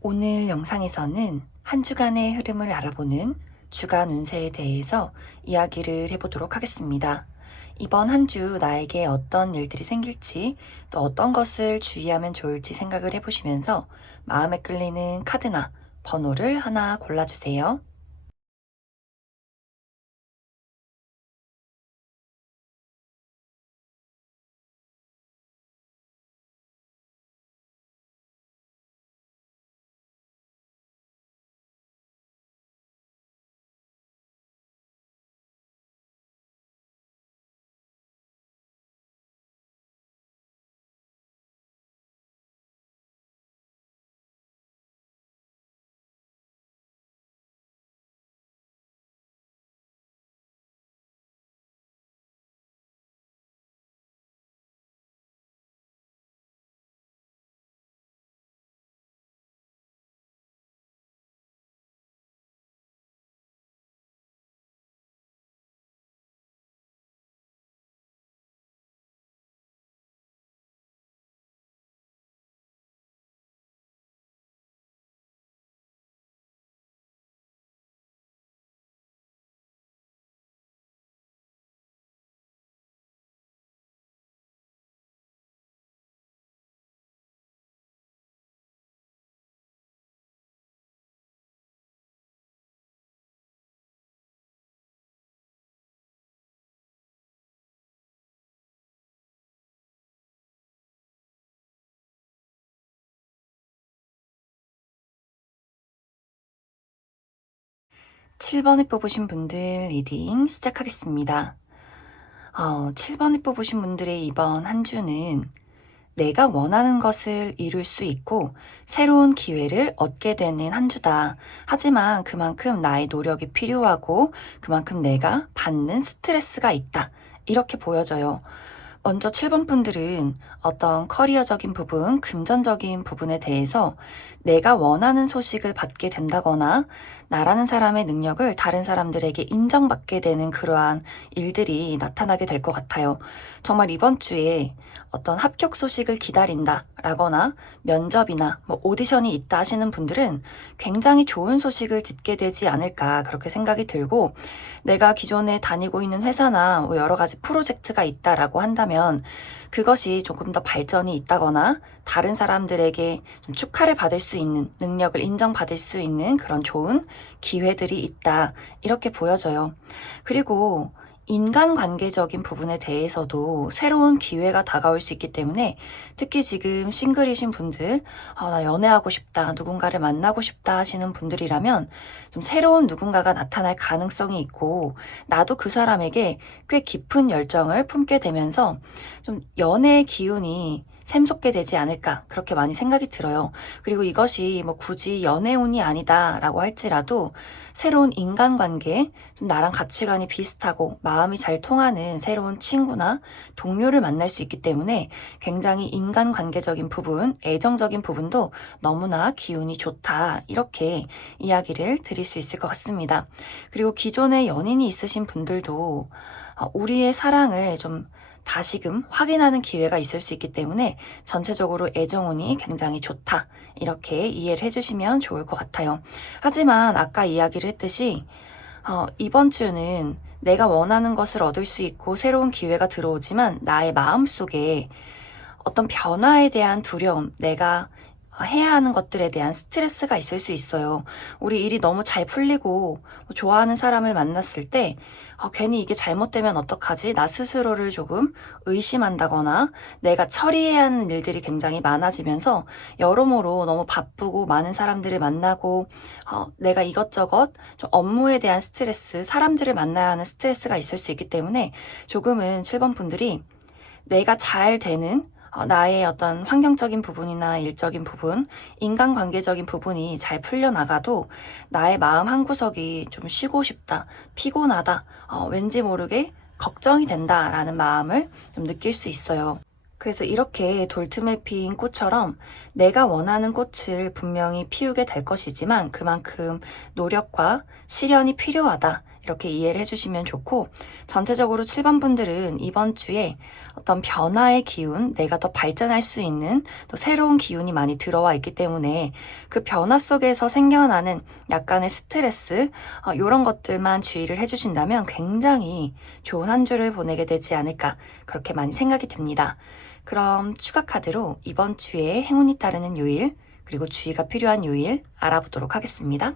오늘 영상에서는 한 주간의 흐름을 알아보는 주간 운세에 대해서 이야기를 해보도록 하겠습니다. 이번 한 주 나에게 어떤 일들이 생길지 또 어떤 것을 주의하면 좋을지 생각을 해보시면서 마음에 끌리는 카드나 번호를 하나 골라주세요. 칠 7번을 뽑으신 분들 리딩 시작하겠습니다. 7번을 뽑으신 분들의 이번 한 주는 내가 원하는 것을 이룰 수 있고 새로운 기회를 얻게 되는 한 주다. 하지만 그만큼 나의 노력이 필요하고 그만큼 내가 받는 스트레스가 있다. 이렇게 보여져요. 먼저 7번 분들은 어떤 커리어적인 부분, 금전적인 부분에 대해서 내가 원하는 소식을 받게 된다거나 나라는 사람의 능력을 다른 사람들에게 인정받게 되는 그러한 일들이 나타나게 될 것 같아요. 정말 이번 주에 어떤 합격 소식을 기다린다라거나 면접이나 오디션이 있다 하시는 분들은 굉장히 좋은 소식을 듣게 되지 않을까 그렇게 생각이 들고, 내가 기존에 다니고 있는 회사나 여러 가지 프로젝트가 있다라고 한다면 그것이 조금 더 발전이 있다거나 다른 사람들에게 좀 축하를 받을 수 있는, 능력을 인정받을 수 있는 그런 좋은 기회들이 있다, 이렇게 보여져요. 그리고 인간관계적인 부분에 대해서도 새로운 기회가 다가올 수 있기 때문에, 특히 지금 싱글이신 분들, 나 연애하고 싶다, 누군가를 만나고 싶다 하시는 분들이라면 좀 새로운 누군가가 나타날 가능성이 있고, 나도 그 사람에게 꽤 깊은 열정을 품게 되면서 좀 연애의 기운이 샘솟게 되지 않을까 그렇게 많이 생각이 들어요. 그리고 이것이 굳이 연애운이 아니다라고 할지라도 새로운 인간관계, 좀 나랑 가치관이 비슷하고 마음이 잘 통하는 새로운 친구나 동료를 만날 수 있기 때문에 굉장히 인간관계적인 부분, 애정적인 부분도 너무나 기운이 좋다, 이렇게 이야기를 드릴 수 있을 것 같습니다. 그리고 기존에 연인이 있으신 분들도 우리의 사랑을 좀 다시금 확인하는 기회가 있을 수 있기 때문에 전체적으로 애정운이 굉장히 좋다, 이렇게 이해를 해주시면 좋을 것 같아요. 하지만 아까 이야기를 했듯이 이번 주는 내가 원하는 것을 얻을 수 있고 새로운 기회가 들어오지만 나의 마음속에 어떤 변화에 대한 두려움, 내가 해야 하는 것들에 대한 스트레스가 있을 수 있어요. 우리 일이 너무 잘 풀리고 좋아하는 사람을 만났을 때 괜히 이게 잘못되면 어떡하지? 나 스스로를 조금 의심한다거나 내가 처리해야 하는 일들이 굉장히 많아지면서 여러모로 너무 바쁘고 많은 사람들을 만나고 내가 이것저것 좀 업무에 대한 스트레스, 사람들을 만나야 하는 스트레스가 있을 수 있기 때문에 조금은 7번 분들이 내가 잘 되는 나의 어떤 환경적인 부분이나 일적인 부분, 인간관계적인 부분이 잘 풀려나가도 나의 마음 한구석이 좀 쉬고 싶다, 피곤하다, 왠지 모르게 걱정이 된다라는 마음을 좀 느낄 수 있어요. 그래서 이렇게 돌틈에 피인 꽃처럼 내가 원하는 꽃을 분명히 피우게 될 것이지만 그만큼 노력과 시련이 필요하다, 이렇게 이해를 해주시면 좋고, 전체적으로 7번 분들은 이번 주에 어떤 변화의 기운, 내가 더 발전할 수 있는 또 새로운 기운이 많이 들어와 있기 때문에 그 변화 속에서 생겨나는 약간의 스트레스, 이런 것들만 주의를 해주신다면 굉장히 좋은 한 주를 보내게 되지 않을까, 그렇게 많이 생각이 듭니다. 그럼 추가 카드로 이번 주에 행운이 따르는 요일, 그리고 주의가 필요한 요일 알아보도록 하겠습니다.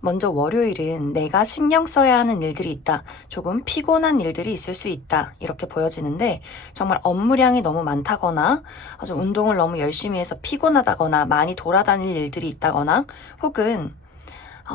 먼저 월요일은 내가 신경 써야 하는 일들이 있다. 조금 피곤한 일들이 있을 수 있다. 이렇게 보여지는데 정말 업무량이 너무 많다거나 아주 운동을 너무 열심히 해서 피곤하다거나 많이 돌아다닐 일들이 있다거나 혹은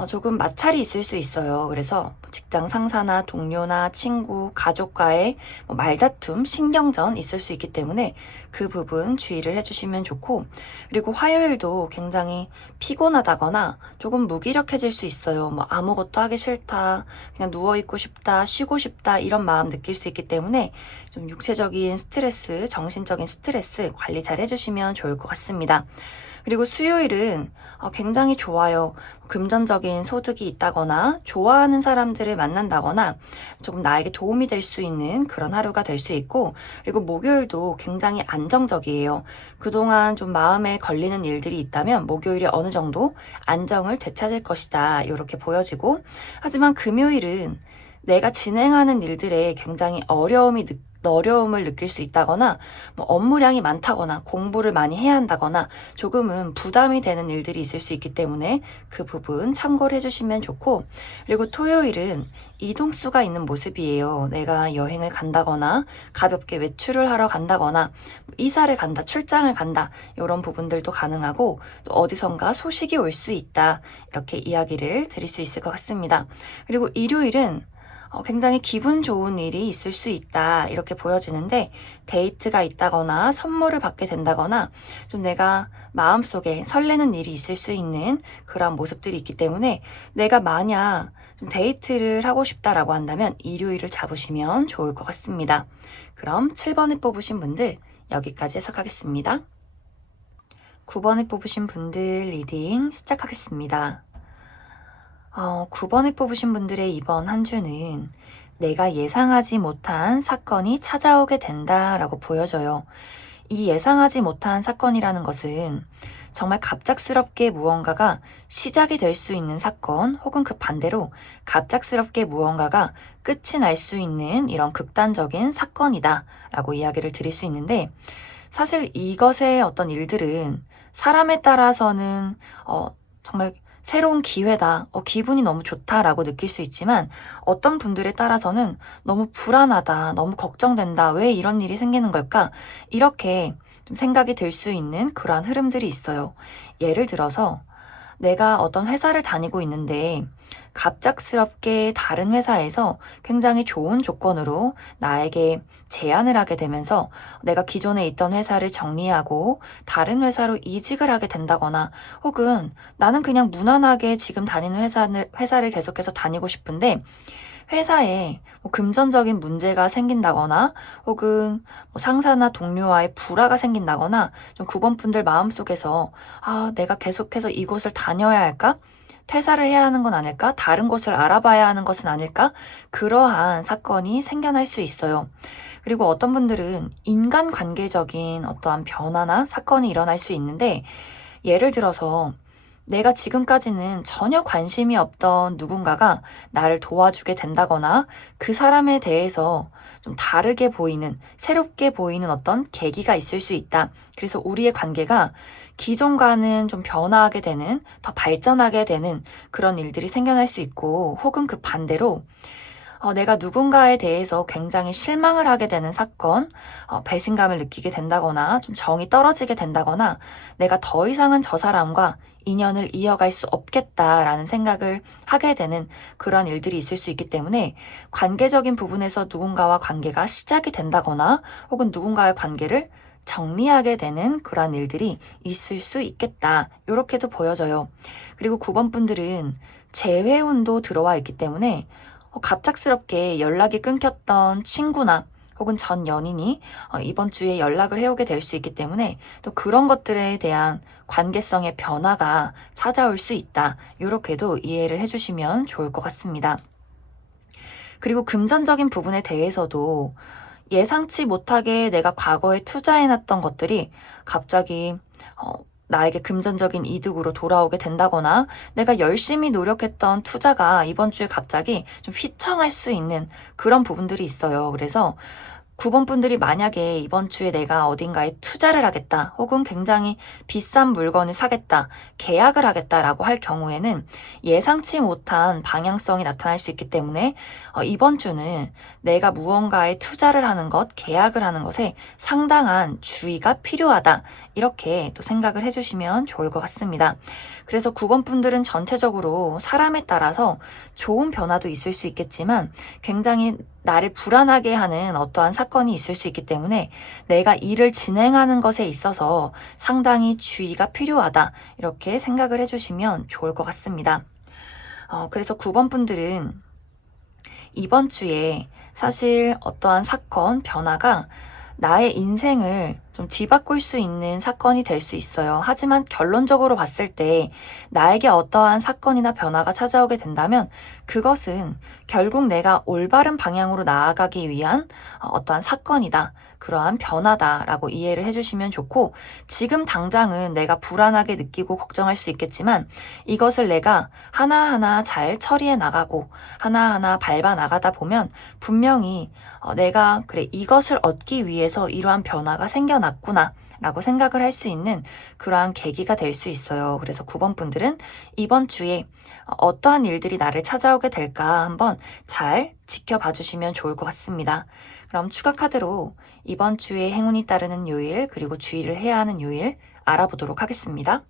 조금 마찰이 있을 수 있어요. 그래서 직장 상사나 동료나 친구, 가족과의 말다툼, 신경전 있을 수 있기 때문에 그 부분 주의를 해주시면 좋고, 그리고 화요일도 굉장히 피곤하다거나 조금 무기력해질 수 있어요. 아무것도 하기 싫다, 그냥 누워있고 싶다, 쉬고 싶다 이런 마음 느낄 수 있기 때문에 좀 육체적인 스트레스, 정신적인 스트레스 관리 잘 해주시면 좋을 것 같습니다. 그리고 수요일은 굉장히 좋아요. 금전적인 소득이 있다거나 좋아하는 사람들을 만난다거나 조금 나에게 도움이 될 수 있는 그런 하루가 될 수 있고, 그리고 목요일도 굉장히 안정적이에요. 그동안 좀 마음에 걸리는 일들이 있다면 목요일에 어느 정도 안정을 되찾을 것이다, 이렇게 보여지고, 하지만 금요일은 내가 진행하는 일들에 굉장히 어려움을 느낄 수 있다거나 업무량이 많다거나 공부를 많이 해야 한다거나 조금은 부담이 되는 일들이 있을 수 있기 때문에 그 부분 참고를 해주시면 좋고, 그리고 토요일은 이동수가 있는 모습이에요. 내가 여행을 간다거나 가볍게 외출을 하러 간다거나 이사를 간다, 출장을 간다, 이런 부분들도 가능하고 또 어디선가 소식이 올 수 있다, 이렇게 이야기를 드릴 수 있을 것 같습니다. 그리고 일요일은 굉장히 기분 좋은 일이 있을 수 있다, 이렇게 보여지는데 데이트가 있다거나 선물을 받게 된다거나 좀 내가 마음속에 설레는 일이 있을 수 있는 그런 모습들이 있기 때문에 내가 만약 좀 데이트를 하고 싶다라고 한다면 일요일을 잡으시면 좋을 것 같습니다. 그럼 7번을 뽑으신 분들 여기까지 해석하겠습니다. 9번을 뽑으신 분들 리딩 시작하겠습니다. 9번을 뽑으신 분들의 이번 한 주는 내가 예상하지 못한 사건이 찾아오게 된다라고 보여져요. 이 예상하지 못한 사건이라는 것은 정말 갑작스럽게 무언가가 시작이 될 수 있는 사건, 혹은 그 반대로 갑작스럽게 무언가가 끝이 날 수 있는 이런 극단적인 사건이다 라고 이야기를 드릴 수 있는데, 사실 이것의 어떤 일들은 사람에 따라서는 정말 새로운 기회다, 기분이 너무 좋다라고 느낄 수 있지만 어떤 분들에 따라서는 너무 불안하다, 너무 걱정된다, 왜 이런 일이 생기는 걸까, 이렇게 좀 생각이 들 수 있는 그러한 흐름들이 있어요. 예를 들어서 내가 어떤 회사를 다니고 있는데 갑작스럽게 다른 회사에서 굉장히 좋은 조건으로 나에게 제안을 하게 되면서 내가 기존에 있던 회사를 정리하고 다른 회사로 이직을 하게 된다거나, 혹은 나는 그냥 무난하게 지금 다니는 회사를 계속해서 다니고 싶은데 회사에 금전적인 문제가 생긴다거나 혹은 상사나 동료와의 불화가 생긴다거나 좀 9번 분들 마음속에서 내가 계속해서 이곳을 다녀야 할까? 퇴사를 해야 하는 건 아닐까? 다른 곳을 알아봐야 하는 것은 아닐까? 그러한 사건이 생겨날 수 있어요. 그리고 어떤 분들은 인간관계적인 어떠한 변화나 사건이 일어날 수 있는데, 예를 들어서 내가 지금까지는 전혀 관심이 없던 누군가가 나를 도와주게 된다거나 그 사람에 대해서 좀 다르게 보이는, 새롭게 보이는 어떤 계기가 있을 수 있다. 그래서 우리의 관계가 기존과는 좀 변화하게 되는, 더 발전하게 되는 그런 일들이 생겨날 수 있고, 혹은 그 반대로 내가 누군가에 대해서 굉장히 실망을 하게 되는 사건, 배신감을 느끼게 된다거나 좀 정이 떨어지게 된다거나 내가 더 이상은 저 사람과 인연을 이어갈 수 없겠다라는 생각을 하게 되는 그런 일들이 있을 수 있기 때문에 관계적인 부분에서 누군가와 관계가 시작이 된다거나 혹은 누군가의 관계를 정리하게 되는 그러한 일들이 있을 수 있겠다. 이렇게도 보여져요. 그리고 9번 분들은 재회운도 들어와 있기 때문에 갑작스럽게 연락이 끊겼던 친구나 혹은 전 연인이 이번 주에 연락을 해오게 될 수 있기 때문에 또 그런 것들에 대한 관계성의 변화가 찾아올 수 있다. 이렇게도 이해를 해주시면 좋을 것 같습니다. 그리고 금전적인 부분에 대해서도 예상치 못하게 내가 과거에 투자해놨던 것들이 갑자기 나에게 금전적인 이득으로 돌아오게 된다거나 내가 열심히 노력했던 투자가 이번 주에 갑자기 좀 휘청할 수 있는 그런 부분들이 있어요. 그래서 9번 분들이 만약에 이번 주에 내가 어딘가에 투자를 하겠다, 혹은 굉장히 비싼 물건을 사겠다, 계약을 하겠다라고 할 경우에는 예상치 못한 방향성이 나타날 수 있기 때문에 이번 주는 내가 무언가에 투자를 하는 것, 계약을 하는 것에 상당한 주의가 필요하다. 이렇게 또 생각을 해주시면 좋을 것 같습니다. 그래서 9번 분들은 전체적으로 사람에 따라서 좋은 변화도 있을 수 있겠지만 굉장히 나를 불안하게 하는 어떠한 사건이 있을 수 있기 때문에 내가 일을 진행하는 것에 있어서 상당히 주의가 필요하다. 이렇게 생각을 해주시면 좋을 것 같습니다. 그래서 9번 분들은 이번 주에 사실 어떠한 사건, 변화가 나의 인생을 좀 뒤바꿀 수 있는 사건이 될 수 있어요. 하지만 결론적으로 봤을 때 나에게 어떠한 사건이나 변화가 찾아오게 된다면 그것은 결국 내가 올바른 방향으로 나아가기 위한 어떠한 사건이다. 그러한 변화다라고 이해를 해주시면 좋고, 지금 당장은 내가 불안하게 느끼고 걱정할 수 있겠지만 이것을 내가 하나하나 잘 처리해 나가고 하나하나 밟아 나가다 보면 분명히 내가 그래 이것을 얻기 위해서 이러한 변화가 생겨났구나 라고 생각을 할 수 있는 그러한 계기가 될 수 있어요. 그래서 9번 분들은 이번 주에 어떠한 일들이 나를 찾아오게 될까 한번 잘 지켜봐 주시면 좋을 것 같습니다. 그럼 추가 카드로 이번 주에 행운이 따르는 요일, 그리고 주의를 해야 하는 요일 알아보도록 하겠습니다.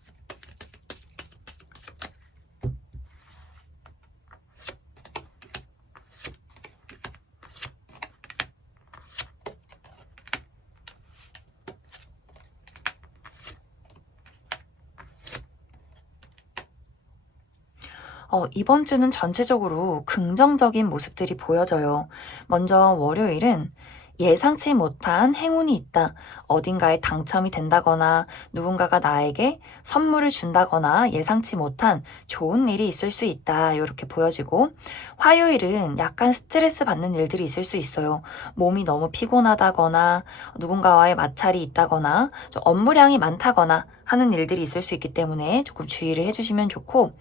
이번 주는 전체적으로 긍정적인 모습들이 보여져요. 먼저 월요일은 예상치 못한 행운이 있다. 어딘가에 당첨이 된다거나 누군가가 나에게 선물을 준다거나 예상치 못한 좋은 일이 있을 수 있다. 이렇게 보여지고, 화요일은 약간 스트레스 받는 일들이 있을 수 있어요. 몸이 너무 피곤하다거나 누군가와의 마찰이 있다거나 좀 업무량이 많다거나 하는 일들이 있을 수 있기 때문에 조금 주의를 해주시면 좋고,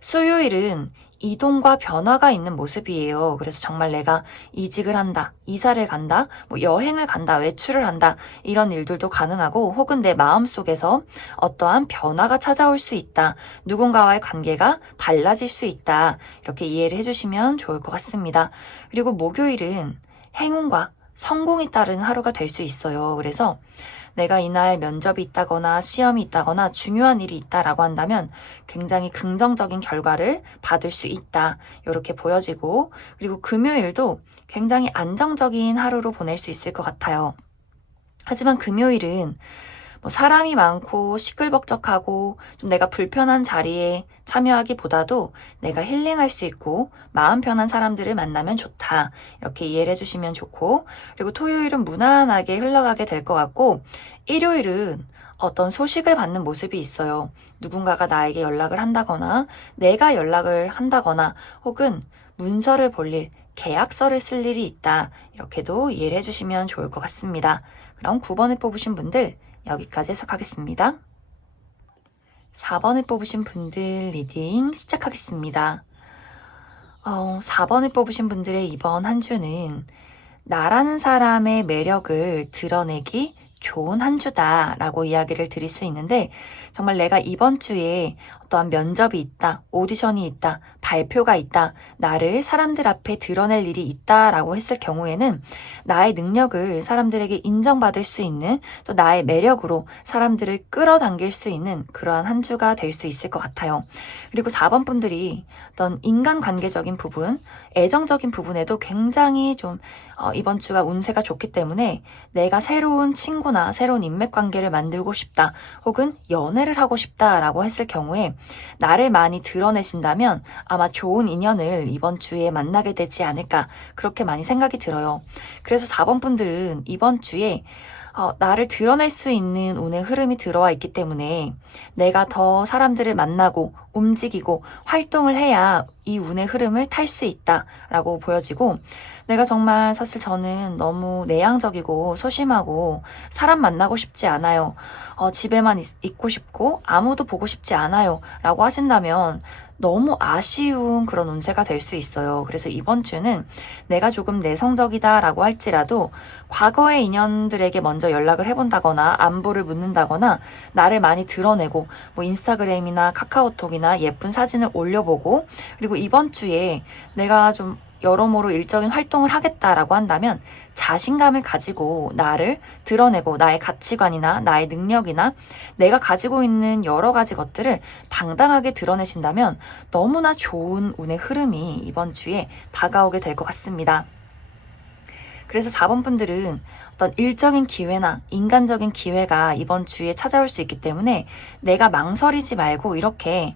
수요일은 이동과 변화가 있는 모습이에요. 그래서 정말 내가 이직을 한다, 이사를 간다, 뭐 여행을 간다, 외출을 한다, 이런 일들도 가능하고, 혹은 내 마음속에서 어떠한 변화가 찾아올 수 있다, 누군가와의 관계가 달라질 수 있다, 이렇게 이해를 해주시면 좋을 것 같습니다. 그리고 목요일은 행운과 성공이 따르는 하루가 될 수 있어요. 그래서 내가 이날 면접이 있다거나 시험이 있다거나 중요한 일이 있다라고 한다면 굉장히 긍정적인 결과를 받을 수 있다. 이렇게 보여지고, 그리고 금요일도 굉장히 안정적인 하루로 보낼 수 있을 것 같아요. 하지만 금요일은 사람이 많고 시끌벅적하고 좀 내가 불편한 자리에 참여하기보다도 내가 힐링할 수 있고 마음 편한 사람들을 만나면 좋다. 이렇게 이해를 해주시면 좋고, 그리고 토요일은 무난하게 흘러가게 될 것 같고, 일요일은 어떤 소식을 받는 모습이 있어요. 누군가가 나에게 연락을 한다거나 내가 연락을 한다거나 혹은 문서를 볼 일, 계약서를 쓸 일이 있다. 이렇게도 이해를 해주시면 좋을 것 같습니다. 그럼 9번을 뽑으신 분들 여기까지 해석하겠습니다. 4번을 뽑으신 분들 리딩 시작하겠습니다. 4번을 뽑으신 분들의 이번 한 주는 나라는 사람의 매력을 드러내기 좋은 한 주다라고 이야기를 드릴 수 있는데, 정말 내가 이번 주에 어떠한 면접이 있다, 오디션이 있다, 발표가 있다, 나를 사람들 앞에 드러낼 일이 있다라고 했을 경우에는 나의 능력을 사람들에게 인정받을 수 있는, 또 나의 매력으로 사람들을 끌어당길 수 있는 그러한 한 주가 될 수 있을 것 같아요. 그리고 4번 분들이 어떤 인간관계적인 부분, 애정적인 부분에도 굉장히 좀 이번 주가 운세가 좋기 때문에 내가 새로운 친구나 새로운 인맥 관계를 만들고 싶다, 혹은 연애를 하고 싶다라고 했을 경우에 나를 많이 드러내신다면 아마 좋은 인연을 이번 주에 만나게 되지 않을까, 그렇게 많이 생각이 들어요. 그래서 4번 분들은 이번 주에 나를 드러낼 수 있는 운의 흐름이 들어와 있기 때문에 내가 더 사람들을 만나고 움직이고 활동을 해야 이 운의 흐름을 탈 수 있다라고 보여지고, 내가 정말 사실 저는 너무 내향적이고 소심하고 사람 만나고 싶지 않아요. 집에만 있고 싶고 아무도 보고 싶지 않아요. 라고 하신다면 너무 아쉬운 그런 운세가 될 수 있어요. 그래서 이번 주는 내가 조금 내성적이다라고 할지라도 과거의 인연들에게 먼저 연락을 해본다거나 안부를 묻는다거나 나를 많이 드러내고 뭐 인스타그램이나 카카오톡이나 예쁜 사진을 올려보고, 그리고 이번 주에 내가 좀 여러모로 일적인 활동을 하겠다라고 한다면 자신감을 가지고 나를 드러내고 나의 가치관이나 나의 능력이나 내가 가지고 있는 여러 가지 것들을 당당하게 드러내신다면 너무나 좋은 운의 흐름이 이번 주에 다가오게 될 것 같습니다. 그래서 4번 분들은 어떤 일적인 기회나 인간적인 기회가 이번 주에 찾아올 수 있기 때문에 내가 망설이지 말고 이렇게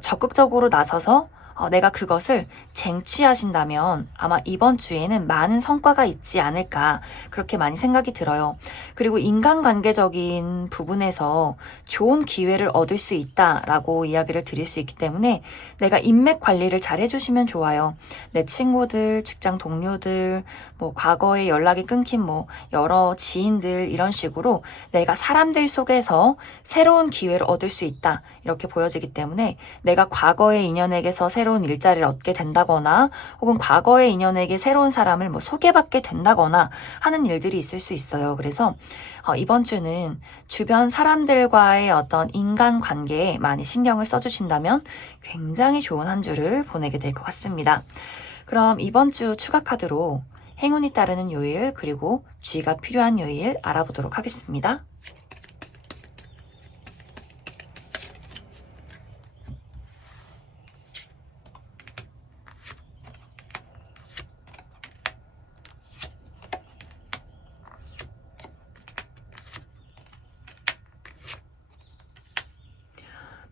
적극적으로 나서서 내가 그것을 쟁취하신다면 아마 이번 주에는 많은 성과가 있지 않을까, 그렇게 많이 생각이 들어요. 그리고 인간관계적인 부분에서 좋은 기회를 얻을 수 있다라고 이야기를 드릴 수 있기 때문에 내가 인맥 관리를 잘 해주시면 좋아요. 내 친구들, 직장 동료들, 뭐 과거에 연락이 끊긴 뭐 여러 지인들, 이런 식으로 내가 사람들 속에서 새로운 기회를 얻을 수 있다, 이렇게 보여지기 때문에 내가 과거의 인연에게서 새로운 일자리를 얻게 된다거나 혹은 과거의 인연에게 새로운 사람을 뭐 소개받게 된다거나 하는 일들이 있을 수 있어요. 그래서 이번 주는 주변 사람들과의 어떤 인간관계에 많이 신경을 써주신다면 굉장히 좋은 한 주를 보내게 될 것 같습니다. 그럼 이번 주 추가 카드로 행운이 따르는 요일, 그리고 주의가 필요한 요일 알아보도록 하겠습니다.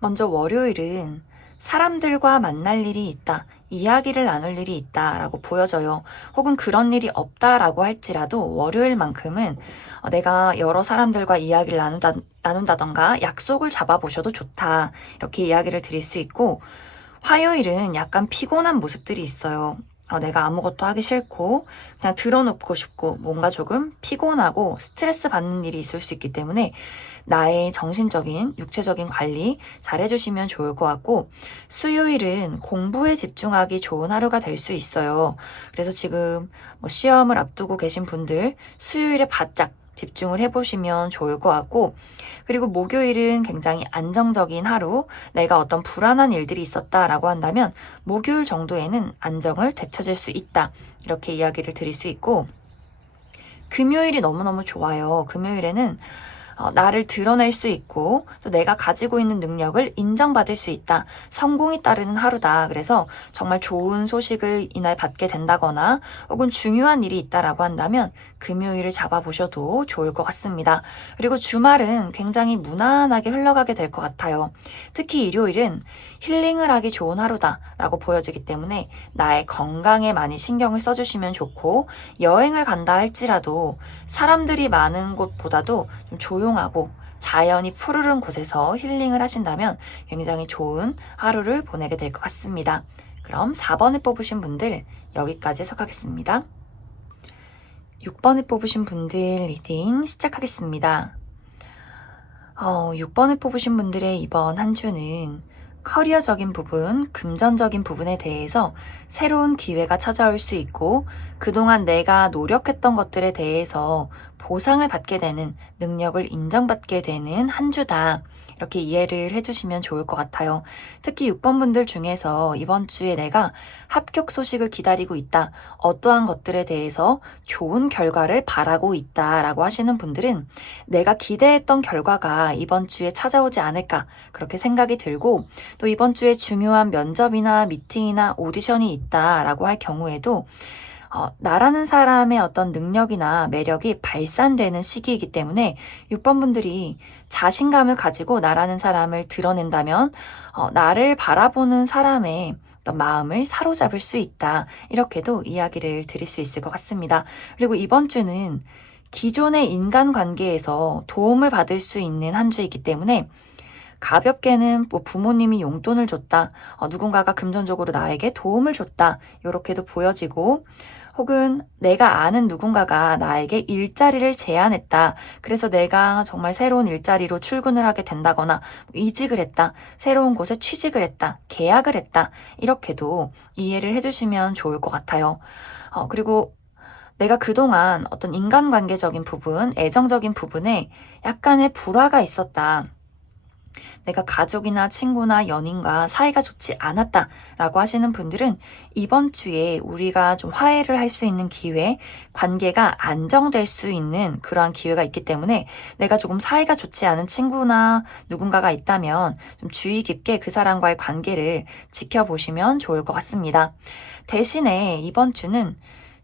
먼저 월요일은 사람들과 만날 일이 있다, 이야기를 나눌 일이 있다라고 보여져요. 혹은 그런 일이 없다라고 할지라도 월요일만큼은 내가 여러 사람들과 이야기를 나눈다던가 약속을 잡아보셔도 좋다, 이렇게 이야기를 드릴 수 있고, 화요일은 약간 피곤한 모습들이 있어요. 내가 아무것도 하기 싫고 그냥 드러눕고 싶고 뭔가 조금 피곤하고 스트레스 받는 일이 있을 수 있기 때문에 나의 정신적인, 육체적인 관리 잘 해주시면 좋을 것 같고, 수요일은 공부에 집중하기 좋은 하루가 될 수 있어요. 그래서 지금 뭐 시험을 앞두고 계신 분들 수요일에 바짝 집중을 해보시면 좋을 것 같고, 그리고 목요일은 굉장히 안정적인 하루, 내가 어떤 불안한 일들이 있었다라고 한다면 목요일 정도에는 안정을 되찾을 수 있다, 이렇게 이야기를 드릴 수 있고, 금요일이 너무너무 좋아요. 금요일에는 나를 드러낼 수 있고 또 내가 가지고 있는 능력을 인정받을 수 있다, 성공이 따르는 하루다. 그래서 정말 좋은 소식을 이날 받게 된다거나 혹은 중요한 일이 있다라고 한다면 금요일을 잡아보셔도 좋을 것 같습니다. 그리고 주말은 굉장히 무난하게 흘러가게 될 것 같아요. 특히 일요일은 힐링을 하기 좋은 하루다라고 보여지기 때문에 나의 건강에 많이 신경을 써주시면 좋고, 여행을 간다 할지라도 사람들이 많은 곳보다도 좀 조용하고 자연이 푸르른 곳에서 힐링을 하신다면 굉장히 좋은 하루를 보내게 될 것 같습니다. 그럼 4번을 뽑으신 분들 여기까지 해석하겠습니다. 6번을 뽑으신 분들 리딩 시작하겠습니다. 6번을 뽑으신 분들의 이번 한 주는 커리어적인 부분, 금전적인 부분에 대해서 새로운 기회가 찾아올 수 있고, 그동안 내가 노력했던 것들에 대해서 보상을 받게 되는, 능력을 인정받게 되는 한 주다, 이렇게 이해를 해주시면 좋을 것 같아요. 특히 6번 분들 중에서 이번 주에 내가 합격 소식을 기다리고 있다, 어떠한 것들에 대해서 좋은 결과를 바라고 있다라고 하시는 분들은 내가 기대했던 결과가 이번 주에 찾아오지 않을까, 그렇게 생각이 들고, 또 이번 주에 중요한 면접이나 미팅이나 오디션이 있다라고 할 경우에도 나라는 사람의 어떤 능력이나 매력이 발산되는 시기이기 때문에 6번 분들이 자신감을 가지고 나라는 사람을 드러낸다면 나를 바라보는 사람의 어떤 마음을 사로잡을 수 있다. 이렇게도 이야기를 드릴 수 있을 것 같습니다. 그리고 이번 주는 기존의 인간관계에서 도움을 받을 수 있는 한 주이기 때문에 가볍게는 뭐 부모님이 용돈을 줬다, 누군가가 금전적으로 나에게 도움을 줬다, 이렇게도 보여지고, 혹은 내가 아는 누군가가 나에게 일자리를 제안했다. 그래서 내가 정말 새로운 일자리로 출근을 하게 된다거나 이직을 했다. 새로운 곳에 취직을 했다. 계약을 했다. 이렇게도 이해를 해주시면 좋을 것 같아요. 그리고 내가 그동안 어떤 인간관계적인 부분, 애정적인 부분에 약간의 불화가 있었다. 내가 가족이나 친구나 연인과 사이가 좋지 않았다라고 하시는 분들은 이번 주에 우리가 좀 화해를 할 수 있는 기회, 관계가 안정될 수 있는 그러한 기회가 있기 때문에 내가 조금 사이가 좋지 않은 친구나 누군가가 있다면 좀 주의 깊게 그 사람과의 관계를 지켜보시면 좋을 것 같습니다. 대신에 이번 주는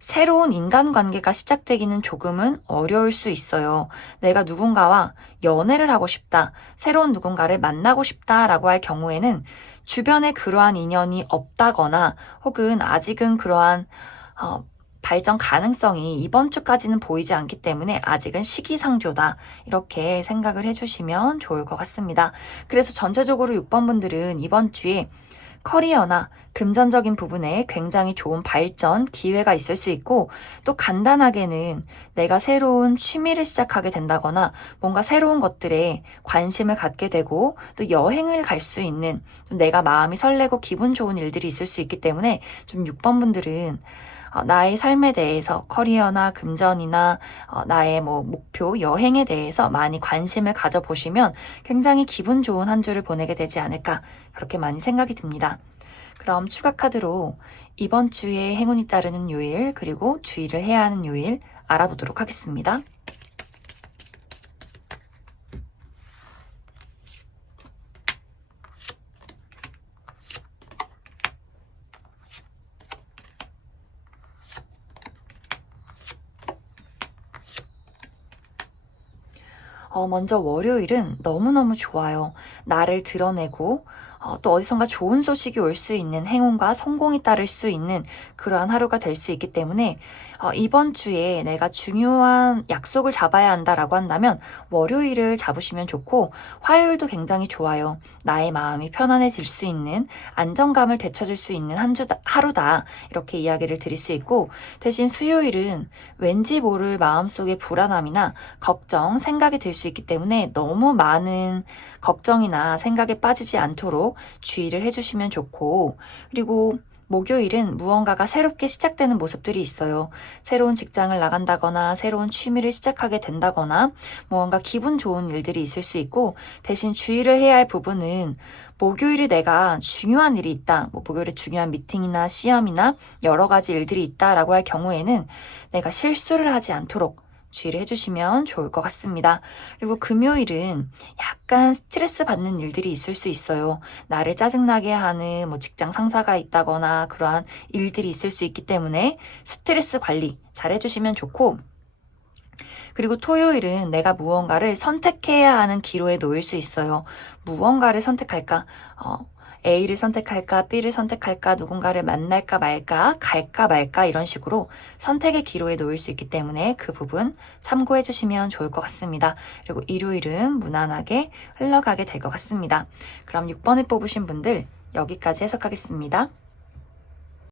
새로운 인간관계가 시작되기는 조금은 어려울 수 있어요. 내가 누군가와 연애를 하고 싶다, 새로운 누군가를 만나고 싶다라고 할 경우에는 주변에 그러한 인연이 없다거나 혹은 아직은 그러한 발전 가능성이 이번 주까지는 보이지 않기 때문에 아직은 시기상조다. 이렇게 생각을 해주시면 좋을 것 같습니다. 그래서 전체적으로 6번 분들은 이번 주에 커리어나 금전적인 부분에 굉장히 좋은 발전, 기회가 있을 수 있고 또 간단하게는 내가 새로운 취미를 시작하게 된다거나 뭔가 새로운 것들에 관심을 갖게 되고 또 여행을 갈 수 있는 좀 내가 마음이 설레고 기분 좋은 일들이 있을 수 있기 때문에 좀 6번 분들은 나의 삶에 대해서 커리어나 금전이나 나의 뭐 목표, 여행에 대해서 많이 관심을 가져보시면 굉장히 기분 좋은 한 주를 보내게 되지 않을까 그렇게 많이 생각이 듭니다. 그럼 추가 카드로 이번 주에 행운이 따르는 요일 그리고 주의를 해야 하는 요일 알아보도록 하겠습니다. 먼저 월요일은 너무너무 좋아요. 나를 드러내고 또 어디선가 좋은 소식이 올 수 있는 행운과 성공이 따를 수 있는 그러한 하루가 될 수 있기 때문에 이번 주에 내가 중요한 약속을 잡아야 한다라고 한다면 월요일을 잡으시면 좋고 화요일도 굉장히 좋아요. 나의 마음이 편안해질 수 있는 안정감을 되찾을 수 있는 하루다 이렇게 이야기를 드릴 수 있고 대신 수요일은 왠지 모를 마음속의 불안함이나 걱정, 생각이 들 수 있기 때문에 너무 많은 걱정이나 생각에 빠지지 않도록 주의를 해주시면 좋고 그리고 목요일은 무언가가 새롭게 시작되는 모습들이 있어요. 새로운 직장을 나간다거나 새로운 취미를 시작하게 된다거나 무언가 기분 좋은 일들이 있을 수 있고 대신 주의를 해야 할 부분은 목요일에 내가 중요한 일이 있다. 목요일에 중요한 미팅이나 시험이나 여러 가지 일들이 있다라고 할 경우에는 내가 실수를 하지 않도록 주의를 해주시면 좋을 것 같습니다. 그리고 금요일은 약간 스트레스 받는 일들이 있을 수 있어요. 나를 짜증나게 하는 뭐 직장 상사가 있다거나 그러한 일들이 있을 수 있기 때문에 스트레스 관리 잘 해주시면 좋고 그리고 토요일은 내가 무언가를 선택해야 하는 기로에 놓일 수 있어요. 무언가를 선택할까? A를 선택할까? B를 선택할까? 누군가를 만날까 말까? 갈까 말까? 이런 식으로 선택의 기로에 놓일 수 있기 때문에 그 부분 참고해 주시면 좋을 것 같습니다. 그리고 일요일은 무난하게 흘러가게 될 것 같습니다. 그럼 6번을 뽑으신 분들 여기까지 해석하겠습니다.